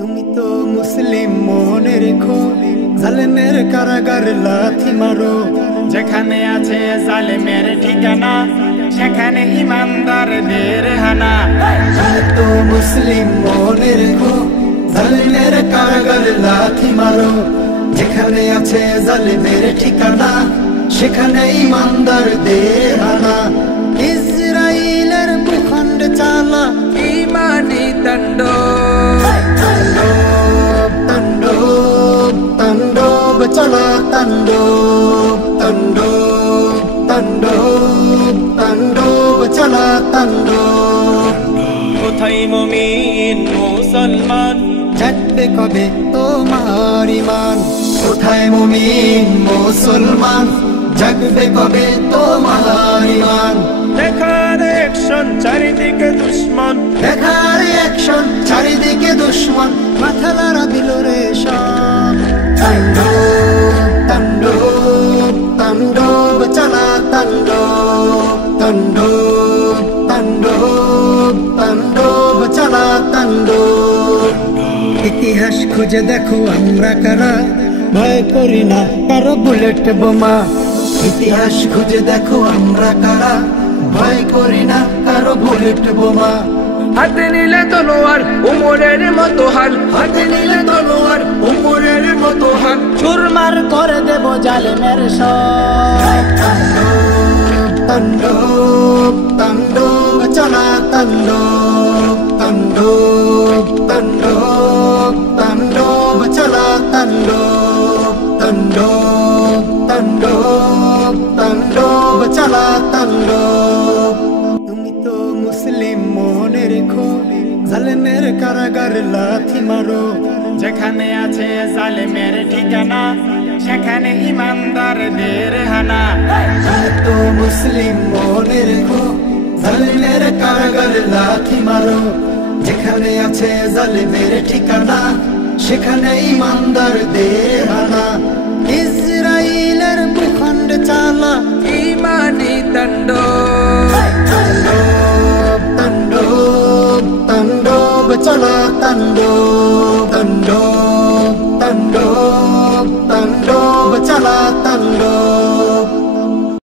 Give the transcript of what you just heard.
তুমি তো মুসলিম মনে রেখো, জালেমের কারাগার লাথি মারো। যেখানে আছে জালেমের ঠিকানা, সেখানে ইমানদারদের হানা। তুমি তো মুসলিম মনে রেখো, জালেমের কারাগার লাথি মারো। যেখানে আছে জালেমের ঠিকানা, সেখানে ইমানদারদের হানা। ইসরাইলের ভূখণ্ড চালা ইমানি তাণ্ডব, তাণ্ডব তাণ্ডব চলা তাণ্ডব, তাণ্ডব তাণ্ডব তাণ্ডব চলা তাণ্ডব। কোথায় মুমিন মুসলমান, জাগবে কবে তোমার ঈমান? কোথায় মুমিন মুসলমান, জাগবে কবে তোমার ঈমান? দেখার অ্যাকশন চারিদিকে দুশ্মন, দেখার অ্যাকশন চারিদিকে দুশ্মন, মাথা লড়া দিল রে সব। তাণ্ডব তাণ্ডব তাণ্ডব চলা তাণ্ডব, তাণ্ডব তাণ্ডব তাণ্ডব চলা তাণ্ডব। ইতিহাস খুঁজে দেখো আমরা কারা, ভয় করি না কারো বুলেট বোমা। ইতিহাস খুঁজে দেখো আমরা কারা, ভয় করি না কারো বুলেট বোমা। হাতে নিলে তলোয়ার উমরের মতো হাল, হাতে নিলে তলোয়ার উমরের মতো হাল। চুরমার করে দেব জালেমের সব। তাণ্ডব তাণ্ডব চলা তাণ্ডব, তাণ্ডব তাণ্ডব তাণ্ডব চলা তাণ্ডব, তাণ্ডব তাণ্ডব তাণ্ডব চলা তাণ্ডব। তুমি তো মুসলিম মনে রেখো, জালেমের কারাগার লাথি মারো। যেখানে আছে জালেমের ঠিকানা, সেখানে ইমানদারদের হানা। তুমি তো মুসলিম মনে রেখো, জালেমের কারাগার লাথি মারো। যেখানে আছে জালেমের ঠিকানা, সেখানে ইমানদারদের হানা। ইসরাইলের ভূখণ্ড চালা ইমানি তাণ্ডব, তাণ্ডব তাণ্ডব তাণ্ডব চলা তাণ্ডব।